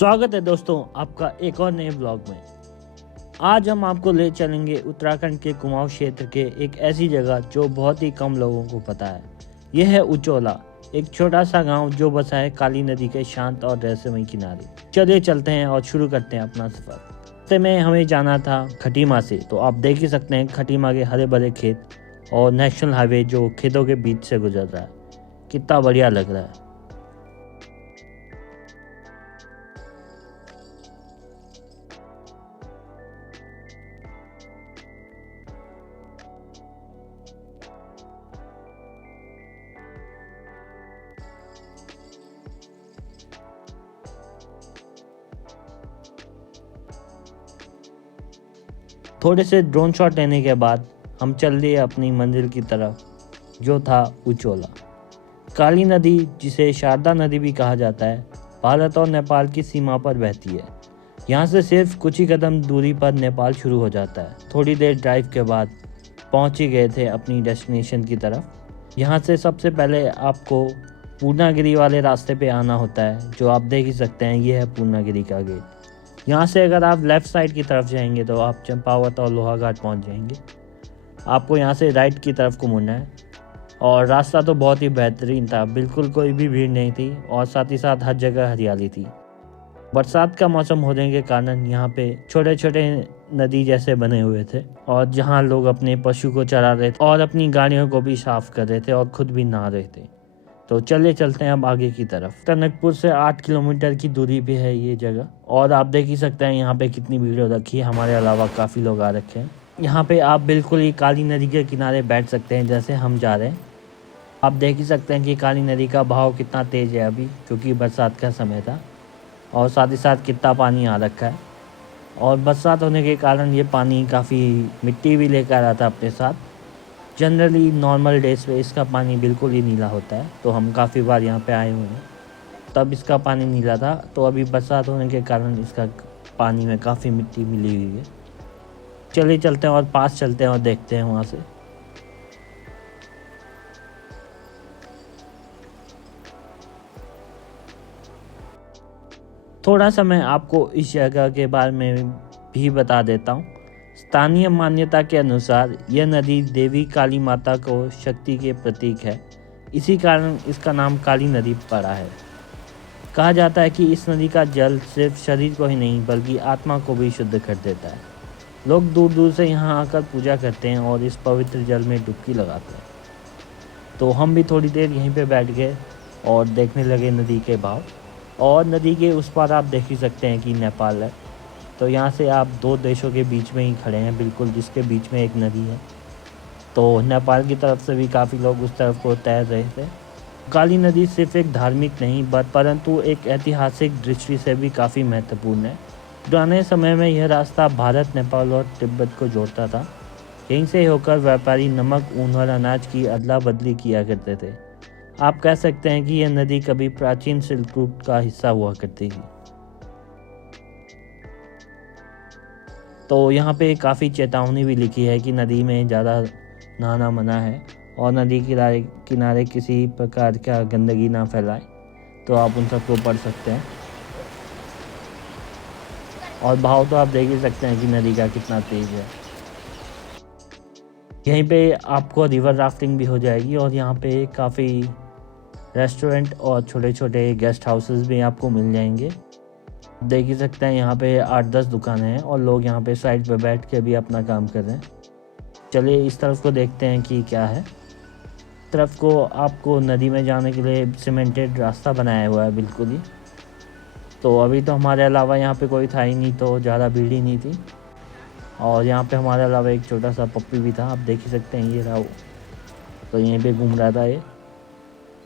स्वागत है दोस्तों आपका एक और नए ब्लॉग में। आज हम आपको ले चलेंगे उत्तराखंड के कुमाऊं क्षेत्र के एक ऐसी जगह जो बहुत ही कम लोगों को पता है। यह है उचोला, एक छोटा सा गांव जो बसा है काली नदी के शांत और रहस्यमय किनारे। चलिए चलते हैं और शुरू करते हैं अपना सफर। रास्ते में हमें जाना था खटीमा से, तो आप देख ही सकते हैं खटीमा के हरे भरे खेत और नेशनल हाईवे जो खेतों के बीच से गुजर रहा है। कितना बढ़िया लग रहा है। थोड़े से ड्रोन शॉट लेने के बाद हम चल दिए अपनी मंजिल की तरफ, जो था उचोला। काली नदी, जिसे शारदा नदी भी कहा जाता है, भारत और नेपाल की सीमा पर बहती है। यहाँ से सिर्फ कुछ ही कदम दूरी पर नेपाल शुरू हो जाता है। थोड़ी देर ड्राइव के बाद पहुँच ही गए थे अपनी डेस्टिनेशन की तरफ। यहाँ से सबसे पहले आपको पूर्णागिरी वाले रास्ते पे आना होता है, जो आप देख ही सकते हैं। ये है पूर्णागिरी का गेट। यहाँ से अगर आप लेफ़्ट साइड की तरफ जाएंगे तो आप चंपावत और लोहाघाट पहुँच जाएंगे। आपको यहाँ से राइट की तरफ को मुड़ना है और रास्ता तो बहुत ही बेहतरीन था, बिल्कुल कोई भी भीड़ नहीं थी और साथ ही साथ हर जगह हरियाली थी। बरसात का मौसम होने के कारण यहाँ पे छोटे छोटे नदी जैसे बने हुए थे और जहाँ लोग अपने पशु को चरा रहे थे और अपनी गाड़ियों को भी साफ कर रहे थे और खुद भी नहा रहे थे। तो चलिए चलते हैं अब आगे की तरफ। टनकपुर से 8 किलोमीटर की दूरी पे है ये जगह और आप देख ही सकते हैं यहाँ पे कितनी भीड़ हो रखी है। हमारे अलावा काफ़ी लोग आ रखे हैं। यहाँ पे आप बिल्कुल ही काली नदी के किनारे बैठ सकते हैं जैसे हम जा रहे हैं। आप देख ही सकते हैं कि काली नदी का बहाव कितना तेज़ है अभी, क्योंकि बरसात का समय था और साथ ही साथ कितना पानी आ रखा है। और बरसात होने के कारण ये पानी काफ़ी मिट्टी भी लेकर आता अपने साथ। जनरली नॉर्मल डेज पे इसका पानी बिल्कुल ही नीला होता है, तो हम काफ़ी बार यहाँ पे आए हुए हैं तब इसका पानी नीला था। तो अभी बरसात होने के कारण इसका पानी में काफ़ी मिट्टी मिली हुई है। चलिए चलते हैं और पास चलते हैं और देखते हैं वहाँ से। थोड़ा सा मैं आपको इस जगह के बारे में भी बता देता हूँ। स्थानीय मान्यता के अनुसार यह नदी देवी काली माता को शक्ति के प्रतीक है। इसी कारण इसका नाम काली नदी पड़ा है। कहा जाता है कि इस नदी का जल सिर्फ शरीर को ही नहीं बल्कि आत्मा को भी शुद्ध कर देता है। लोग दूर दूर से यहाँ आकर पूजा करते हैं और इस पवित्र जल में डुबकी लगाते हैं। तो हम भी थोड़ी देर यहीं पे बैठ गए और देखने लगे नदी के बहाव। और नदी के उस पार आप देख ही सकते हैं कि नेपाल है। तो यहाँ से आप दो देशों के बीच में ही खड़े हैं, बिल्कुल जिसके बीच में एक नदी है। तो नेपाल की तरफ से भी काफ़ी लोग उस तरफ को तैर रहे थे। काली नदी सिर्फ एक धार्मिक नहीं परंतु एक ऐतिहासिक दृष्टि से भी काफ़ी महत्वपूर्ण है। पुराने समय में यह रास्ता भारत, नेपाल और तिब्बत को जोड़ता था। यहीं से होकर व्यापारी नमक, ऊन और अनाज की अदला बदली किया करते थे। आप कह सकते हैं कि यह नदी कभी प्राचीन सिल्क रूट का हिस्सा हुआ करती थी। तो यहाँ पे काफ़ी चेतावनी भी लिखी है कि नदी में ज़्यादा नहाना मना है और नदी किनारे किनारे किसी प्रकार का गंदगी ना फैलाए। तो आप उन सबको पढ़ सकते हैं। और बहाव तो आप देख ही सकते हैं कि नदी का कितना तेज़ है। यहीं पे आपको रिवर राफ्टिंग भी हो जाएगी और यहाँ पे काफ़ी रेस्टोरेंट और छोटे छोटे गेस्ट हाउसेस भी आपको मिल जाएंगे। देख ही सकते हैं यहाँ पे 8-10 दुकानें हैं और लोग यहाँ पे साइड पे बैठ के भी अपना काम कर रहे हैं। चलिए इस तरफ को देखते हैं कि क्या है। तरफ को आपको नदी में जाने के लिए सीमेंटेड रास्ता बनाया हुआ है बिल्कुल ही। तो अभी तो हमारे अलावा यहाँ पे कोई था ही नहीं, तो ज़्यादा भीड़ ही नहीं थी। और यहाँ पे हमारे अलावा एक छोटा सा पप्पी भी था, आप देख ही सकते हैं, ये रहा वो। तो यहीं पे घूम रहा था ये।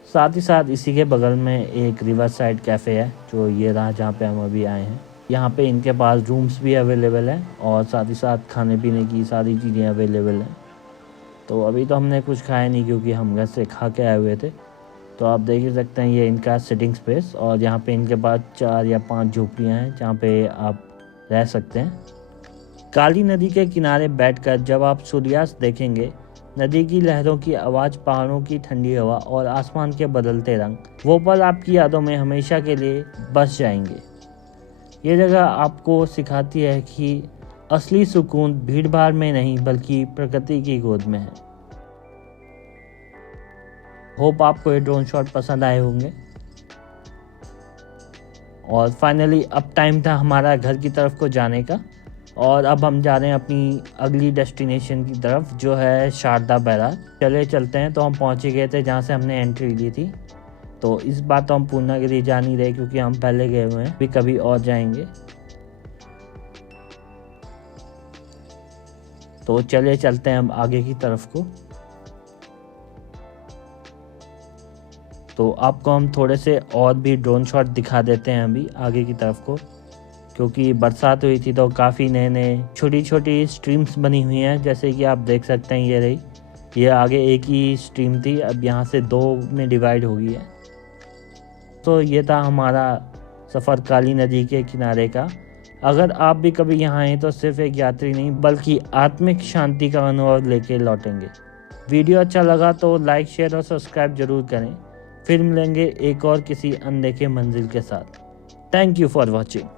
साथ ही साथ इसी के बगल में एक रिवर साइड कैफ़े है, जो ये रहा जहाँ पे हम अभी आए हैं। यहाँ पे इनके पास रूम्स भी अवेलेबल हैं और साथ ही साथ खाने पीने की सारी चीज़ें अवेलेबल हैं। तो अभी तो हमने कुछ खाया नहीं क्योंकि हम घर से खा के आए हुए थे। तो आप देख ही सकते हैं ये इनका सिटिंग स्पेस और यहाँ पे इनके पास 4 या 5 झोपड़ियाँ हैं जहाँ पे आप रह सकते हैं। काली नदी के किनारे बैठकर जब आप सूर्यास्त देखेंगे, नदी की लहरों की आवाज़, पहाड़ों की ठंडी हवा और आसमान के बदलते रंग, वो पल आपकी यादों में हमेशा के लिए बस जाएंगे। ये जगह आपको सिखाती है कि असली सुकून भीड़ भाड़ में नहीं बल्कि प्रकृति की गोद में है। होप आपको ये ड्रोन शॉट पसंद आए होंगे। और फाइनली अब टाइम था हमारा घर की तरफ को जाने का, और अब हम जा रहे हैं अपनी अगली डेस्टिनेशन की तरफ जो है शारदा बैराज। चले चलते हैं। तो हम पहुंच गए थे जहां से हमने एंट्री ली थी। तो इस बार तो हम पूर्णागिरि जा नहीं रहे क्योंकि हम पहले गए हुए हैं, भी कभी और जाएंगे। तो चले चलते हैं हम आगे की तरफ को। तो आपको हम थोड़े से और भी ड्रोन शॉट दिखा देते हैं अभी आगे की तरफ को, क्योंकि बरसात हुई थी तो काफ़ी नए नए छोटी छोटी स्ट्रीम्स बनी हुई हैं। जैसे कि आप देख सकते हैं ये रही, ये आगे एक ही स्ट्रीम थी, अब यहाँ से 2 में डिवाइड हो गई है। तो ये था हमारा सफ़र काली नदी के किनारे का। अगर आप भी कभी यहाँ आए तो सिर्फ एक यात्री नहीं बल्कि आत्मिक शांति का अनुभव लेके लौटेंगे। वीडियो अच्छा लगा तो लाइक, शेयर और सब्सक्राइब जरूर करें। फिर मिलेंगे एक और किसी अनदेखे मंजिल के साथ। Thank you for watching.